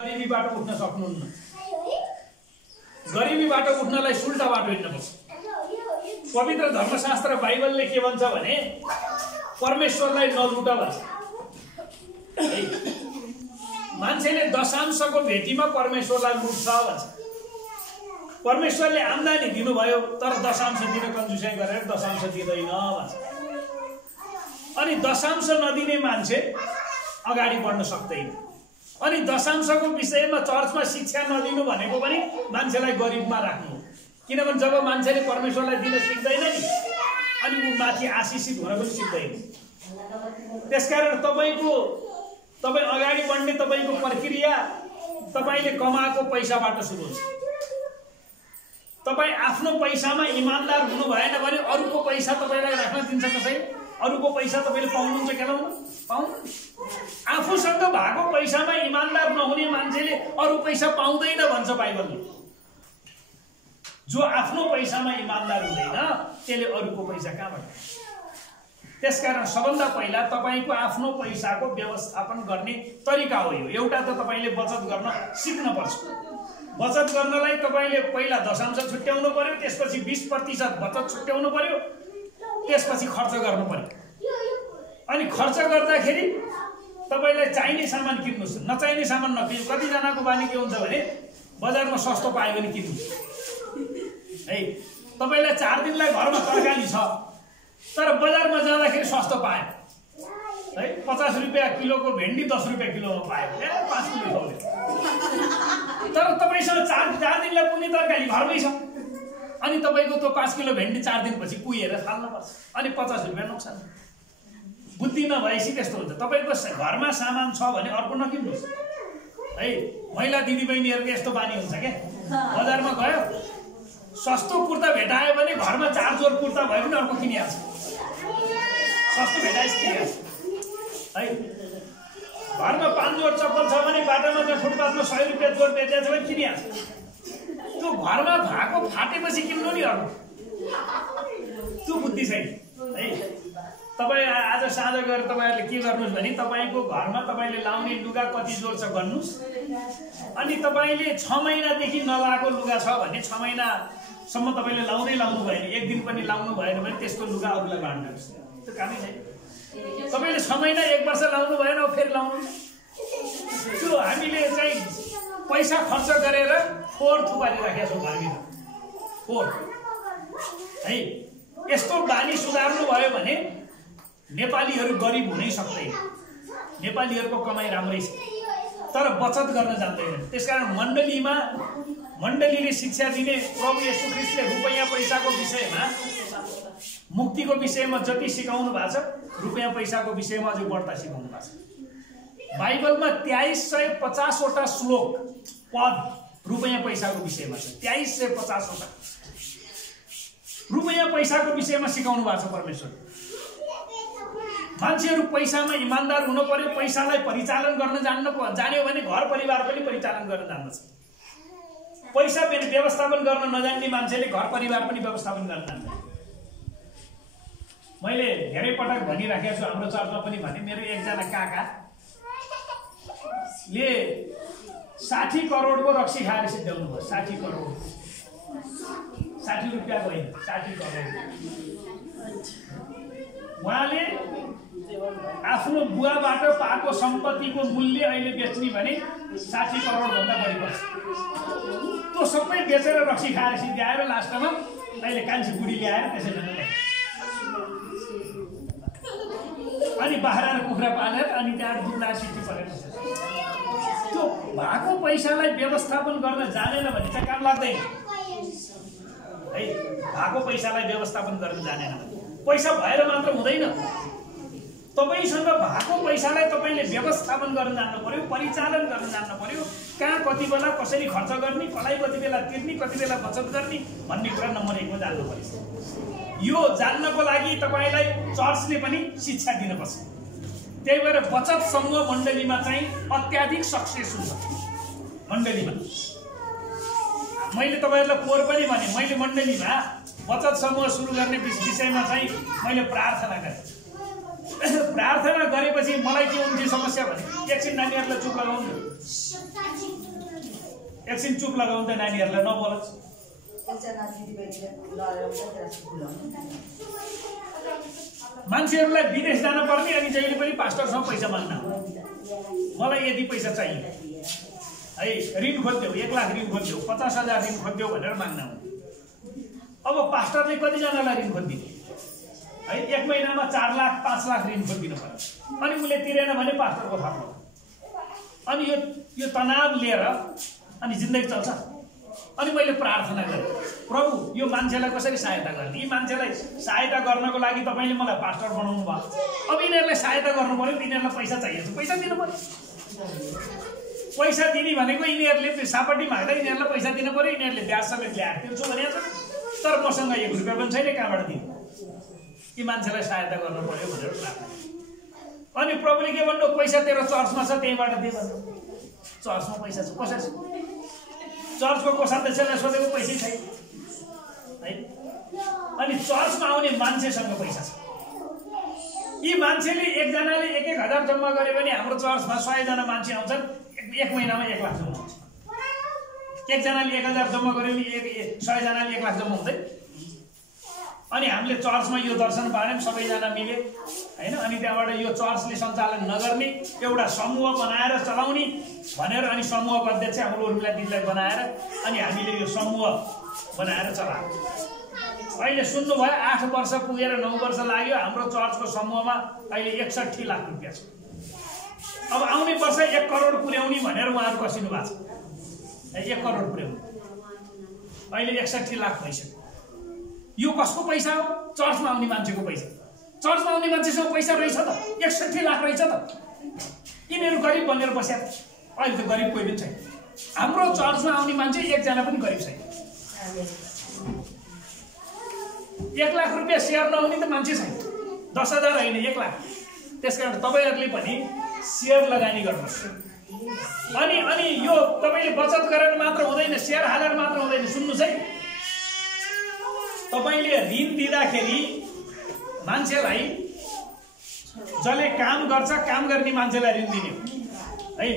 गरिबीबाट उठ्न सक्नुहुन्न। गरिबीबाट उठ्नलाई सुल्टा बाटो हिँड्नुपर्छ। पवित्र धर्मशास्त्र बाइबलले के भन्छ भने परमेश्वरलाई नलुट भन्छ। मान्छेले दशांशको भेटीमा परमेश्वरलाई लुट्छ भन्छ। परमेश्वरले आम्दानी दिनुभयो तर दशांश दिन कन्जुसाइ गरेर दशांश दिँदैन भन्छ। अनि दशांश नदिने मान्छे अगाडि बढ्न सक्दैन। अनि दशांशको विषयमा चर्चमा शिक्षा नदिनु भनेको पनि मान्छेलाई गरिबमा राख्नु। किनभने जब मान्छेले परमेश्वरलाई दिन सिक्दैन नि अनि ऊ माथि आशिषित हुन पनि सिक्दैन। त्यसकारण तपाईँ अगाडि बढ्ने तपाईको प्रक्रिया तपाईले कमाएको पैसाबाट सुरु हुन्छ। तपाईँ आफ्नो पैसामा इमानदार हुनु भएन भने अरूको पैसा तपाईलाई राख्न दिन्छ कसैले? अरूको पैसा तपाईले पाउनुहुन्छ केलाउनु? पाउनु। आफूसँग भएको पैसामा इमानदार नहुने मान्छेले अरू पैसा पाउँदैन भन्छ बाइबलले। जो आफ्नो पैसामा इमानदार हुँदैन त्यसले अरूको पैसा कहाँबाट? त्यसकारण सबभन्दा पहिला तपाईको आफ्नो पैसाको व्यवस्थापन गर्ने तरिका हो यो। एउटा त तपाईले बचत गर्न सिक्न पर्छ। बचत गर्नलाई तपाईले पहिला दशांश छुट्याउनु पर्यो, त्यसपछि 20% बचत छुट्याउनु पर्यो, त्यसपछि खर्च गर्नु पर्यो। अनि खर्च गर्दाखेरि तपाईलाई चाहिने सामान किन्नुस्, नचाहिने सामान नकिन्नु। कतिजनाको बानी के हुन्छ भने बजारमा सस्तो पायो भने किन्नु है। तपाईलाई 4 दिनलाई घरमा तरकारी छ तर बजारमा जाँदाखेरि सस्तो पायो है। 50 रुपैयाँ किलोको भेन्डी 10 रुपैयाँ किलोमा पायो, 5 किलो खाउने। तर तपाईसँग 4 दिनलाई पुग्ने तरकारी घरमै छ अनि तपाईको त्यो 5 किलो भेन्डी 4 दिनपछि कुहेर फाल्नुपर्छ अनि 50 रुपैयाँ नोक्सान। बुद्धि नभएपछि त्यस्तो हुन्छ। तपाईको घरमा सामान छ भने अर्को नकिन्नुहोस् है। महिला दिदीबहिनीहरूको यस्तो बानी हुन्छ क्या, बजारमा गयो सस्तो कुर्ता भेटायो भने घरमा 4 जोर कुर्ता भयो भने अर्को किनिहाल्छ। सस्तो भेटाएछ किनिहाल्छ है। घरमा 5 जोर चप्पल छ भने बाटामा चाहिँ फुटपाथमा 100 रुपैयाँ जोर बेचेको छ भने किनिहाल्छ। त्यो घरमा भएको फाटेपछि किन्नु नि अर्को। त्यो बुद्धि छैन है। तपाईँ आज साँझ गएर तपाईँहरूले के गर्नुहोस् भने तपाईँको घरमा तपाईँले लाउने लुगा कति जोर छ गर्नुहोस्। अनि तपाईँले 6 महिनादेखि नलाएको लुगा छ भने 6 महिनासम्म तपाईँले लाउनु भएन, 1 दिन पनि लाउनु भएन भने त्यसको लुगा अरूलाई बाँड्नुहोस्। त्यो कामै छैन। तपाईँले 6 महिना 1 वर्ष लाउनु भएन फेरि लाउनु। त्यो हामीले चाहिँ पैसा खर्च गरेर फोहोर थुपारिराखेका छौँ घरभित्र। फोहोर है। यस्तो बानी सुधार्नु भयो भने नेपालीहरू गरिब हुनै सक्दैन। नेपालीहरूको कमाइ राम्रै छ तर बचत गर्न जान्दैनन्। त्यसकारण मण्डलीले शिक्षा दिने प्रभु येशू ख्रीष्टले रुपैयाँ पैसाको विषयमा, मुक्तिको विषयमा जति सिकाउनु भएको छ रुपैयाँ पैसाको विषयमा अझै बढ्ता सिकाउनु भएको छ। बाइबलमा 2350 वटा श्लोक पद रुपैयाँ पैसाको विषयमा छ। 2350 वटा रुपैयाँ पैसाको विषयमा सिकाउनु भएको छ परमेश्वर। मान्छेहरू पैसामा इमानदार हुनु पर्यो, पैसालाई परिचालन गर्न जान्यो भने घर परिवार पनि परिचालन गर्न जान्दछ। पैसा व्यवस्थापन गर्न नजान्ने मान्छेले घर परिवार पनि व्यवस्थापन गर्न जान्दैन। मैले धेरै पटक भनिराखेको छु, हाम्रो चर्चमा पनि भने, मेरो एकजना काकाले 60 करोडको रक्सी खाएर सिद्ध्याउनु भयो। 60 करोड, 60 रुपियाँको होइन, 60 करोड। उहाँले आफ्नो बुवाबाट पाएको सम्पत्तिको मूल्य अहिले बेच्ने भने 60 करोड भन्दा बढी पर्छ। त्यो सबै बेचेर रक्सी खाएर सिद्ध्याएर लास्टमा अहिले कान्छी बुढी ल्याएर त्यसैले अनि बाख्रा र कुखुरा पालेर अनि त्यहाँ दुब्ला सिटी परेर त्यो भएको पैसालाई व्यवस्थापन गर्न जानेन भने चाहिँ काम लाग्दैन है। भएको पैसालाई व्यवस्थापन गर्न जानेन भने पैसा भएर मात्र हुँदैन। तपाईसँग भएको पैसालाई तपाईले व्यवस्थापन गर्न जान्नु पर्यो, परिचालन गर्न जान्नु पर्यो। कहाँ कति बेला कसरी खर्च गर्ने, कसलाई कति बेला तिर्ने, कति बेला बचत गर्ने भन्ने कुरा नम्बर 1 मा जान्नु पर्छ। यो जान्नको लागि तपाईलाई चर्चले पनि शिक्षा दिनुपर्छ। त्यही भएर बचत समूह मण्डलीमा चाहिँ अत्याधिक सक्सेस हुन्छ। मण्डलीमा मैले तपाईहरुलाई पोहोर पनि भने, मैले मण्डलीमा बचत समूह सुरु गर्ने विषयमा चाहिँ मैले प्रार्थना गरेँ। प्रार्थना गरेपछि मलाई के हुन्थ्यो समस्या भने, एकछिन नानीहरुलाई चुप लगाउनु, एकछिन चुप लगाउनु त नानीहरूलाई नबोलोस्। मान्छेहरूलाई विदेश जान पर्ने अनि जहिले पनि पास्टरसँग पैसा माग्न मलाई यति पैसा चाहियो है, ऋण खोज्देऊ 1 लाख ऋण खोज्देऊ 50,000 ऋण खोज्देऊ भनेर माग्न। अब पास्टरले कतिजनालाई ऋण खोजिदिने है, 1 महिनामा 4 लाख 5 लाख ऋण खोजिदिनु पर्यो, अनि उसले तिरेन भने पास्टरको थाप्नु। अनि यो तनाव लिएर अनि जिन्दगी चल्छ। अनि मैले प्रार्थना गरेँ, प्रभु यो मान्छेलाई कसरी सहायता गर्ने, यी मान्छेलाई सहायता गर्नको लागि तपाईँले मलाई पास्टर बनाउनु भयो। अब यिनीहरूलाई सहायता गर्नु पर्यो, यिनीहरूलाई पैसा चाहिएको छ, पैसा दिनु पर्यो। पैसा दिने भनेको यिनीहरूले सापट्टि माग्दा यिनीहरूलाई पैसा दिनु पर्यो, यिनीहरूले ब्याज समेत ल्याएर तिर्छु भनेको छ, तर मसँग 1 रुपियाँ पनि छैन, कहाँबाट दिनु? यी मान्छेलाई सहायता गर्नु पर्यो भनेर प्रार्थना। अनि प्रभुले के भन्नु, पैसा तेरो चर्चमा छ त्यहीँबाट दे भन्नु। चर्चमा पैसा छ, कसरी छ? चर्चको कोषाध्यक्षलाई सोधेको पैसै छैन है। अनि चर्चमा आउने मान्छेसँग पैसा छ। यी मान्छेले एकजनाले 1,000 जम्मा गरे भने हाम्रो चर्चमा 100 जना मान्छे आउँछन्, 1 महिनामा 1 लाख जम्मा हुन्छ। एकजनाले 1,000 जम्मा गरे भने 100 जनाले 1 लाख जम्मा हुँदैन। अनि हामीले चर्चमा यो दर्शन पायौँ, सबैजना मिले हैन। अनि त्यहाँबाट यो चर्चले सञ्चालन नगर्ने एउटा समूह बनाएर चलाउने भनेर, अनि समूहको अध्यक्ष हाम्रो उर्मिला दिदीलाई बनाएर अनि हामीले यो समूह बनाएर चलायौँ। अहिले सुन्नुभयो 8 वर्ष पुगेर 9 वर्ष लाग्यो, हाम्रो चर्चको समूहमा अहिले 61 लाख रुपियाँ छ। अब आउने वर्ष 1 करोड पुर्याउने भनेर उहाँहरू कसिनु भएको छ, 1 करोड पुर्याउनु। अहिले 61 लाख भइसक्यो। यो कसको पैसा हो? चर्चमा आउने मान्छेको पैसा। चर्चमा आउने मान्छेसँग पैसा रहेछ त, 61 लाख रहेछ त। यिनीहरू गरिब बनेर बस्या, अहिले त गरिब कोही पनि छैन। हाम्रो चर्चमा आउने मान्छे 1 जना पनि गरिब छैन। 1 लाख रुपियाँ सेयर नहुने त मान्छे छैन, 10,000 होइन 1 लाख। त्यसकारण तपाईँहरूले पनि सेयर लगानी गर्नुहोस्। अनि यो तपाईँले बचत गरेर मात्र हुँदैन, सेयर हालेर मात्र हुँदैन। सुन्नुहोस् है, तपाईँले ऋण दिँदाखेरि मान्छेलाई, जसले काम गर्छ काम गर्ने मान्छेलाई ऋण दिने है।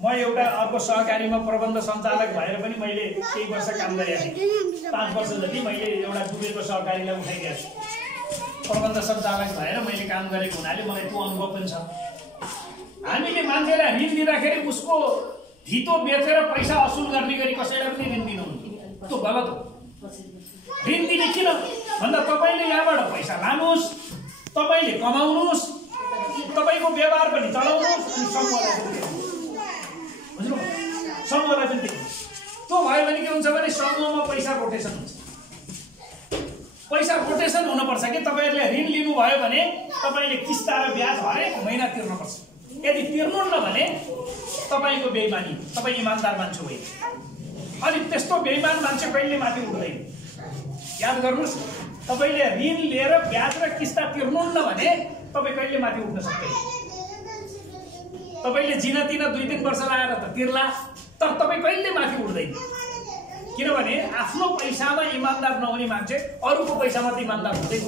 म एउटा अर्को सहकारीमा प्रबन्ध सञ्चालक भएर पनि मैले केही वर्ष काम गरेको थिएँ। 5 वर्ष जति मैले एउटा डुबेको सहकारीलाई उठाइदिएको छु। प्रबन्ध सञ्चालक भएर मैले काम गरेको हुनाले मलाई त्यो अनुभव पनि छ। हामीले मान्छेलाई ऋण दिँदाखेरि उसको धितो बेचेर पैसा असुल गर्ने गरी कसैलाई पनि ऋण दिनुहुन्न, त्यो गलत हो। ऋण दिने किन भन्दा तपाईँले यहाँबाट पैसा लानुहोस्, तपाईँले कमाउनुहोस्, तपाईँको व्यवहार पनि चलाउनुहोस्, अनि समूहलाई पनि बुझ्नु, समूहलाई पनि दिनुहोस्। त्यो भयो भने के हुन्छ भने समूहमा पैसा रोटेसन हुन्छ। पैसा रोटेसन हुनुपर्छ कि तपाईँहरूले ऋण लिनुभयो भने तपाईँले किस्ता र ब्याज हरेक महिना तिर्नुपर्छ। यदि तिर्नुहुन्न भने तपाईँको बेइमानी, तपाईँ इमान्दार मान्छे होइन। अनि त्यस्तो बेइमान मान्छे कहिले माथि उठ्दैन। याद गर्नुहोस्, तपाईँले ऋण लिएर ब्याज र किस्ता तिर्नुहुन्न भने तपाईँ कहिले माथि उठ्न सक्दैन। तपाईँले जिना तिना 2-3 वर्ष लगाएर त तिर्ला, तर तपाईँ कहिले माथि उठ्दैन। किनभने आफ्नो पैसामा इमान्दार नहुने मान्छे अरूको पैसामा त इमान्दार हुँदैन।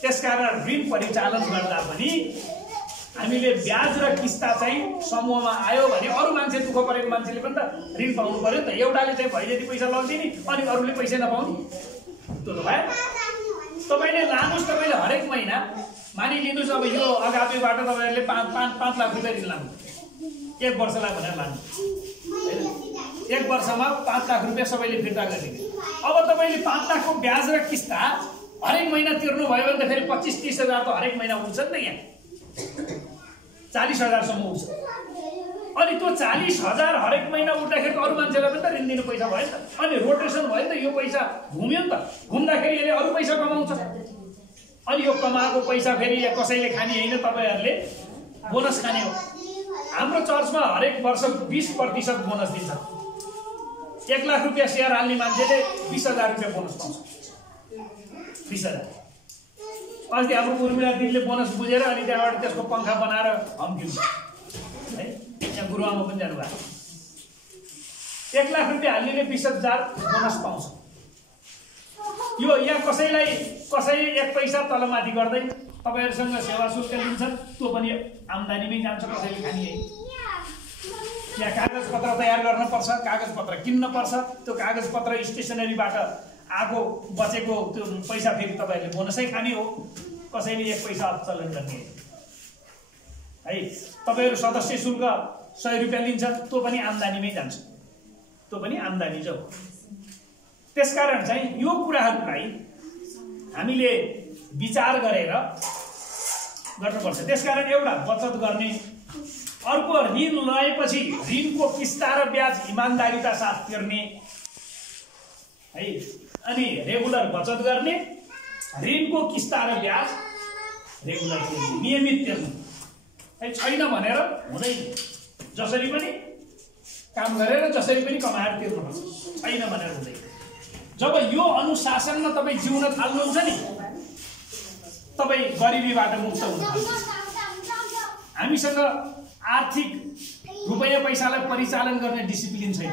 त्यसकारण ऋण परिचालन गर्दा पनि हामीले ब्याज र किस्ता चाहिँ समूहमा आयो भने अरू मान्छे दुःख परेको मान्छेले पनि त ऋण पाउनु पर्यो नि त। एउटाले चाहिँ भइजति पैसा लगिदिने अनि अरूले पैसा नपाउने, त्यो त भयो। तपाईँले लानुहोस्, तपाईँले हरेक महिना मानिलिनुहोस्, अब यो अगापिबाट तपाईँहरूले 5 लाख रुपियाँ ऋण लानु, 1 वर्षलाई भनेर लानु। 1 वर्षमा 5 लाख रुपियाँ सबैले फिर्ता गरिदिनु। अब तपाईँले 5 लाखको ब्याज र किस्ता हरेक महिना तिर्नु भयो भने त फेरि 25-30 हजार त हरेक महिना उठ्छ नि त, यहाँ 40,000 सम्म उठ्छ। अनि त्यो 40,000 हरेक महिना उठ्दाखेरि अरू मान्छेलाई पनि त ऋण दिनु पैसा भयो नि त। अनि रोटेसन भयो नि त, यो पैसा घुम्यो नि त। घुम्दाखेरि यसले अरू पैसा कमाउँछ। अनि यो कमाएको पैसा फेरि कसैले खाने होइन, तपाईँहरूले बोनस खाने हो। हाम्रो चर्चमा हरेक वर्ष 20% बोनस दिन्छ। 1 लाख रुपियाँ सेयर हाल्ने मान्छेले 20,000 रुपियाँ बोनस पाउँछ। 20,000। अस्ति हाम्रो उर्मिला दिदीले बोनस बुझेर अनि त्यहाँबाट त्यसको पङ्खा बनाएर हम्किन्छ है। यहाँ गुरुआमा पनि जानुभएको। 1 लाख रुपियाँ हाल्नेले 20,000 बोनस पाउँछ। यो यहाँ कसैले 1 पैसा तलमाथि गर्दैन। तपाईँहरूसँग सेवा शुल्क लिन्छन्, त्यो पनि आम्दानीमै जान्छ, कसैले खाने होइन। यहाँ कागजपत्र तयार गर्न पर्छ, कागजपत्र किन्न पर्छ, त्यो कागजपत्र स्टेसनरीबाट आएको बचेको त्यो पैसा फेरि तपाईँहरूले बोनसै खाने हो, कसैले 1 पैसा अचलन गर्ने है। तपाईँहरू सदस्य शुल्क 100 रुपियाँ लिन्छ, त्यो पनि आम्दानीमै जान्छ, त्यो पनि आम्दानी जो। त्यसकारण चाहिँ यो कुराहरूलाई हामीले विचार गरेर गर्नुपर्छ। त्यसकारण एउटा बचत गर्ने, अर्को ऋण लिएपछि ऋणको किस्ता र ब्याज इमानदारीका साथ तिर्ने है, अनि रेगुलर बचत गर्ने, ऋणको किस्ता र ब्याज रेगुलर तिर्ने, नियमित तिर्ने है। छैन भनेर हुँदैन, जसरी पनि काम गरेर जसरी पनि कमाएर तिर्नुपर्छ, छैन भनेर हुँदैन। जब यो अनुशासनमा तपाईँ जिउन थाल्नुहुन्छ नि, तपाईँ गरिबीबाट मुक्त हुन थाल्नुहुन्छ। हामीसँग आर्थिक रुपैयाँ पैसालाई परिचालन गर्ने डिसिप्लिन छैन।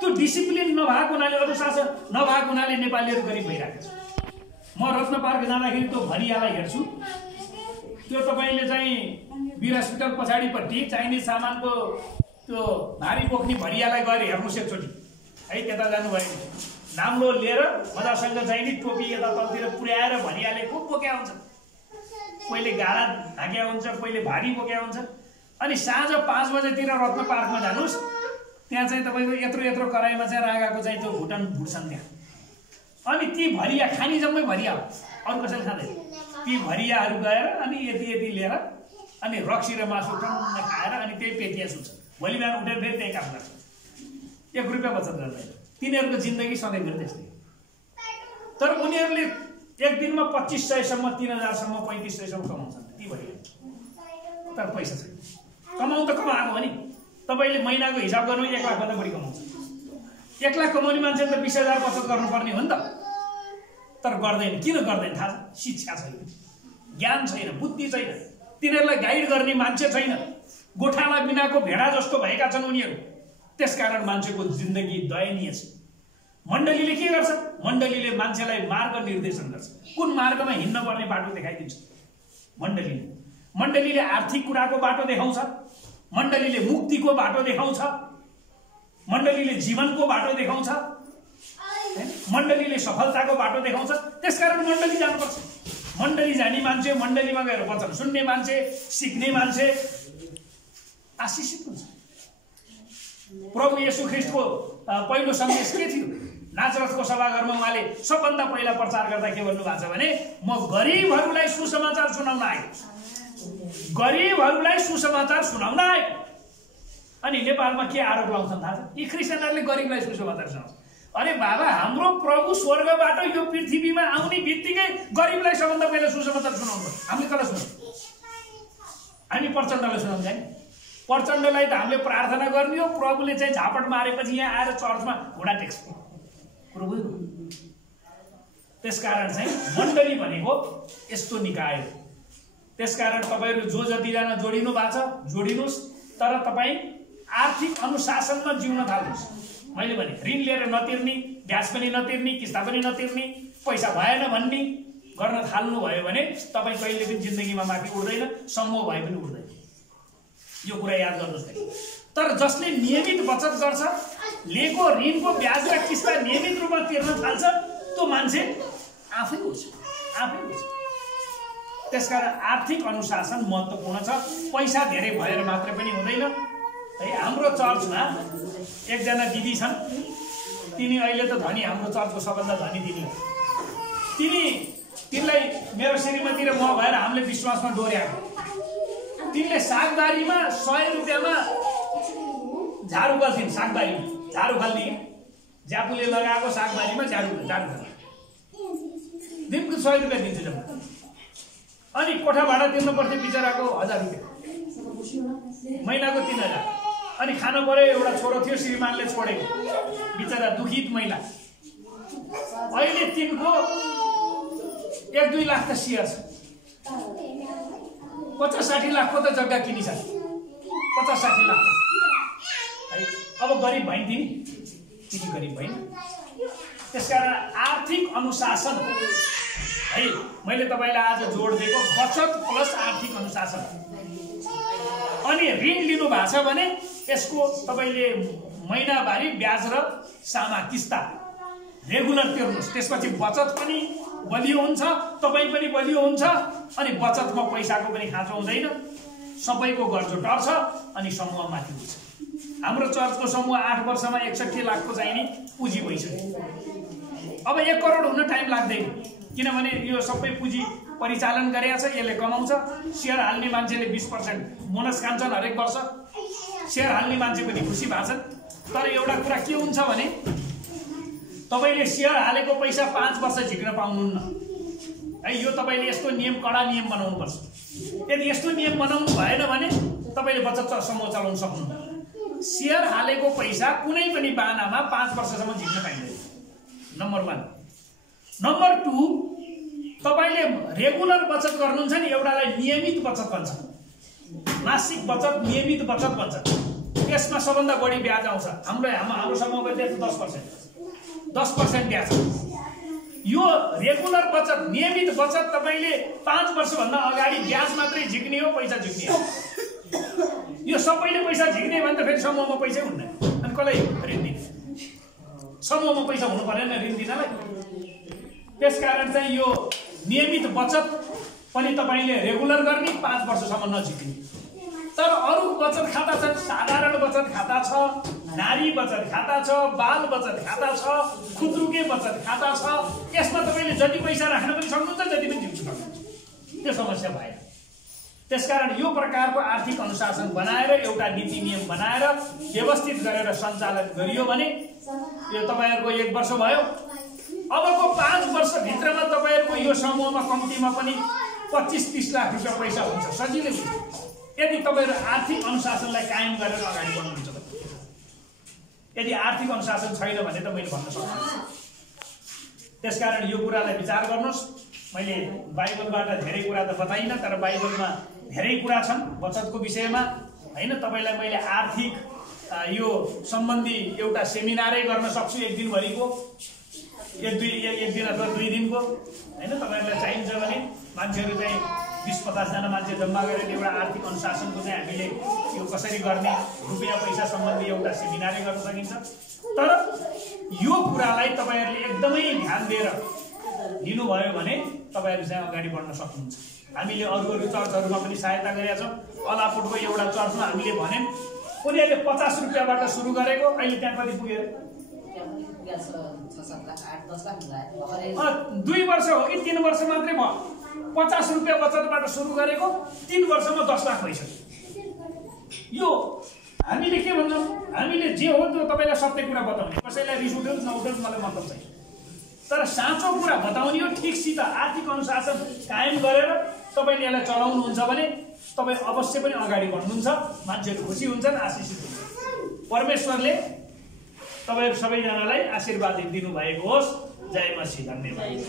त्यो डिसिप्लिन नभएको हुनाले, अनुशासन नभएको हुनाले नेपालीहरू गरिब भइरहेको छ। म रत्न पार्क जाँदाखेरि त्यो भरियालाई हेर्छु, त्यो तपाईँले चाहिँ वीर हस्पिटल पछाडिपट्टि चाइनिज सामानको त्यो भारी बोक्ने भरियालाई गएर हेर्नुहोस् एकचोटि है। त्यता जानुभयो नाम्लो लिएर मजासँग चाहिने टोपी यता तलतिर पुर्याएर भरियाले खुब बोक्या हुन्छ, कहिले गाडा ढाक्या हुन्छ, कहिले भारी बोक्या हुन्छ। अनि साँझ 5 बजेतिर रत्न पार्कमा जानुहोस्, त्यहाँ चाहिँ तपाईँको यत्रो यत्रो कराईमा चाहिँ रागाको चाहिँ त्यो भुटन भुट्छन् त्यहाँ। अनि ती भरिया खानी जम्मै भरिया हो, अरू कसैले खाँदैन। ती भरियाहरू गएर अनि यति यति लिएर अनि रक्सी र मासु टन्न खाएर अनि त्यही पेटिया सुत्छ, भोलि बिहान उठेर फेरि त्यही काम गर्छ, 1 रुपियाँ बचत गर्दैन। तिनीहरूको जिन्दगी सधैँभरि त्यस्तै। तर उनीहरूले एक दिनमा 2500 सम्म 3000 सम्म 3500 सम्म कमाउँछन् ती भरिया, तर पैसा छैन। कमाउनु त कमाएको हो नि, तपाईँले महिनाको हिसाब गर्नु 1 लाखभन्दा बढी कमाउँछ। 1 लाख कमाउने मान्छेले त 20,000 बचत गर्नुपर्ने हो नि त, तर गर्दैन। किन गर्दैन थाहा छ? शिक्षा छैन, ज्ञान छैन, बुद्धि छैन, तिनीहरूलाई गाइड गर्ने मान्छे छैन। गोठाला बिनाको भेडा जस्तो भएका छन् उनीहरू। त्यसकारण मान्छेको जिन्दगी दयनीय छ। मण्डलीले के गर्छ? मण्डलीले मान्छेलाई मार्ग निर्देशन गर्छ, कुन मार्गमा हिँड्न पर्ने बाटो देखाइदिन्छ। मण्डलीले आर्थिक कुराको बाटो देखाउँछ, मण्डलीले मुक्तिको बाटो देखाउँछ, मण्डलीले जीवनको बाटो देखाउँछ, मण्डलीले सफलताको बाटो देखाउँछ। त्यसकारण मण्डली जानुपर्छ। मण्डली जाने मान्छे, मण्डलीमा गएर वचन सुन्ने मान्छे, सिक्ने मान्छे आशिषित हुन्छ। प्रभु येशू ख्रीष्टको पहिलो सन्देश के थियो? नाजरथको सभाघरमा उहाँले सबभन्दा पहिला प्रचार गर्दा के भन्नु भएको छ भने, म गरिबहरूलाई सुसमाचार सुनाउन आएको, गरिबहरूलाई सुसमाचार सुनाउन आएको। अनि नेपालमा के आरोप लाउँछन् थाहा छ? यी क्रिस्चियनहरूले गरिबलाई सुसमाचार सुनाउँछ। अरे बाबा, हाम्रो प्रभु स्वर्गबाट यो पृथ्वीमा आउने बित्तिकै गरिबलाई सबभन्दा पहिला सुसमाचार सुनाउनु। हामीले कसलाई सुनाउँछ? हामी प्रचण्डलाई सुनाउँछ नि। प्रचण्डलाई त हामीले प्रार्थना गर्ने हो, प्रभुले चाहिँ झापट मारेपछि यहाँ आएर चर्चमा घोडा टेक्छ प्रभु। त्यसकारण चाहिँ मण्डली भनेको यस्तो निकाय हो। त्यसकारण तपाईँहरू जो जतिजना जोडिनु भएको छ जोडिनुहोस्, तर तपाईँ आर्थिक अनुशासनमा जिउन थाल्नुहोस्। मैले भने ऋण लिएर नतिर्ने, ब्याज पनि नतिर्ने, किस्ता पनि नतिर्ने, पैसा भएन भन्ने गर्न थाल्नुभयो भने तपाईँ कहिले पनि जिन्दगीमा माथि उठ्दैन, समूह भए पनि उठ्दैन। यो कुरा याद गर्नुहोस्। तर जसले नियमित बचत गर्छ, लिएको ऋणको ब्याज र किस्ता नियमित रूपमा तिर्न थाल्छ, त्यो मान्छे आफै उठ्छ, आफै उठ्छ। त्यसकारण आर्थिक अनुशासन महत्त्वपूर्ण छ। पैसा धेरै भएर मात्रै पनि हुँदैन है। हाम्रो चर्चमा एकजना दिदी छन्, तिनी अहिले त धनी, हाम्रो चर्चको सबभन्दा धनी दिदी हो। तिनलाई मेरो श्रीमती र म भएर हामीले विश्वासमा डोर्याएको। तिनले सागबारीमा 100 रुपियाँमा झाडु फाल्थिन्। सागबारीमा झाडु फाल्ने, ज्यापुले लगाएको सागबारीमा झाडु फाल्ने, दिनको 100 रुपियाँ दिन्छु जम्मा। अनि कोठा भाडा तिर्नु पर्थ्यो बिचराको 1000 रुपियाँ, महिनाको 3000। अनि खानु पर्यो, एउटा छोरो थियो श्रीमानले छोडेको, बिचरा दुखित महिला। अहिले तिनको 1-2 लाख त सियर छ, 50-60 लाखको त जग्गा किनिसक्यो, 50-60 लाख है। अब गरिब भइन् तिनी गरिब भइन्। त्यसकारण आर्थिक अनुशासन है, मैले तपाईँलाई आज जोड दिएको बचत प्लस आर्थिक अनुशासन। अनि ऋण लिनु भएको छ भने यसको तपाईले महिनावारी ब्याज र सामा किस्ता रेगुलर तिर्नुहोस्। त्यसपछि बचत पनि बलियो हुन्छ, तपाई पनि बलियो हुन्छ, अनि बचतमा पैसाको पनि खाँचो हुँदैन, सबैको गर्जो टर्छ अनि समूह माथि उठ्छ। हाम्रो चर्चको समूह 8 वर्षमा 61 लाखको चाहिँ नि पुँजी भइसक्यो। अब 1 करोड हुन टाइम लाग्दैन, किनभने यो सबै पुँजी परिचालन गरेको छ, यसले कमाउँछ। शेयर हाल्ने मान्छेले 20% बोनस खान्छन् हरेक वर्ष, शेयर हाल्ने मान्छे पनि खुसी भएछन्। तर एउटा कुरा के हुन्छ भने तपाईले शेयर हालेको पैसा 5 वर्ष झिक्न पाउनुहुन्न है। यो तपाईले यस्तो नियम, कडा नियम बनाउनु पर्छ। यदि यस्तो नियम बनाउनु भएन भने तपाईले बचत समूह चलाउन सक्नुहुन्न। शेयर हालेको पैसा कुनै पनि बाहनामा 5 वर्षसम्म झिक्न पाइँदैन, नम्बर 1। नम्बर 2, तपाईले रेगुलर बचत गर्नुहुन्छ नि, एउटालाई नियमित बचत भन्छ, मासिक बचत, नियमित बचत भन्छ। त्यसमा सबभन्दा बढी ब्याज आउँछ। हाम्रो समूहको ब्याज 10% ब्याज। यो रेगुलर बचत, नियमित बचत तपाईले 5 वर्षभन्दा अगाडि ब्याज मात्रै झिक्ने हो, पैसा झिक्ने हो। यो सबैले पैसा झिक्ने भने त फेरि समूहमा पैसै हुन्न, अनि कसलाई ऋण दिने? समूहमा पैसा हुनु पर्दैन ऋण दिनलाई। त्यसकारण चाहिँ यो नियमित बचत पनि तपाईले रेगुलर गर्ने, 5 वर्षसम्म नझिक्ने। तर अरु बचत खाता छन्, साधारण बचत खाता छ, नारी बचत खाता छ, बाल बचत खाता छ, खुद्रुके बचत खाता छ। यसमा तपाईले जति पैसा राख्न पनि सक्नुहुन्छ, जति पनि झिक्न सक्नुहुन्छ, त्यो समस्या भएन। त्यसकारण यो प्रकारको आर्थिक अनुशासन बनाएर, एउटा नीति नियम बनाएर व्यवस्थित गरेर सञ्चालन गरियो भने यो तपाईहरुको 1 वर्ष भयो। अबको 5 वर्ष भित्रमा तपाईहरुको यो समूहमा कम्तीमा पनि 25-30 लाख रुपैयाँ पैसा हुन्छ, सजिलै हुन्छ। यदि तपाईहरु आर्थिक अनुशासनलाई कायम गरेर अगाडि बढ्नुहुन्छ भने। यदि आर्थिक अनुशासन छैन भने त मैले भन्न सक्दिनँ। त्यसकारण यो कुरालाई विचार गर्नुस्। मैले बाइबलबाट धेरै कुरा त बताइनँ, तर बाइबलमा धेरै कुरा छन् बचतको विषयमा हैन। तपाईलाई मैले आर्थिक यो सम्बन्धी एउटा सेमिनारै गर्न सक्छु, 1 दिनभरिको, एक दिन अथवा 2 दिनको हैन। तपाईहरुलाई चाहिन्छ भने मान्छेहरु चाहिँ 20-50 जना मान्छे जम्मा गरेर एउटा आर्थिक अनुशासनको चाहिँ हामीले यो कसरी गर्ने, रुपैयाँ पैसा सम्बन्धी एउटा सेमिनारै गर्न सकिन्छ। तर यो कुरालाई तपाईहरुले एकदमै ध्यान दिएर लिनुभयो भने तपाईहरु चाहिँ अगाडि बढ्न सक्नुहुन्छ। हामीले अरु चर्चहरुमा पनि सहायता गरेका छौं। अलापुटको एउटा चर्चमा हामीले भन्यौं, उनीहरुले 50 रुपैयाँबाट सुरु गरेको, अहिले त्यहाँ कति पुग्यो? 2 वर्ष हो कि 3 वर्ष मात्रै भयो। 50 रुपैयाँ बचतबाट सुरु गरेको 3 वर्षमा 10 लाख भइसक्यो। यो हामीले के भन्छौं? हामीले जे हो त्यो तपाईलाई सत्य कुरा बताउने, कसैलाई रिस उठोस् नउठोस् मलाई मतलब छैन, तर साँचो कुरा बताउने हो। ठिकसित आर्थिक अनुशासन कायम गरेर तपाईले यसलाई चलाउनुहुन्छ भने तपाई अवश्य पनि अगाडि बढ्नुहुन्छ, मान्छेहरु खुसी हुन्छन्, आशिषित हुन्छन्। परमेश्वरले तपाईहरु सबैजनालाई आशीर्वाद दिनु भएको होस्। जय मसीह। धन्यवाद।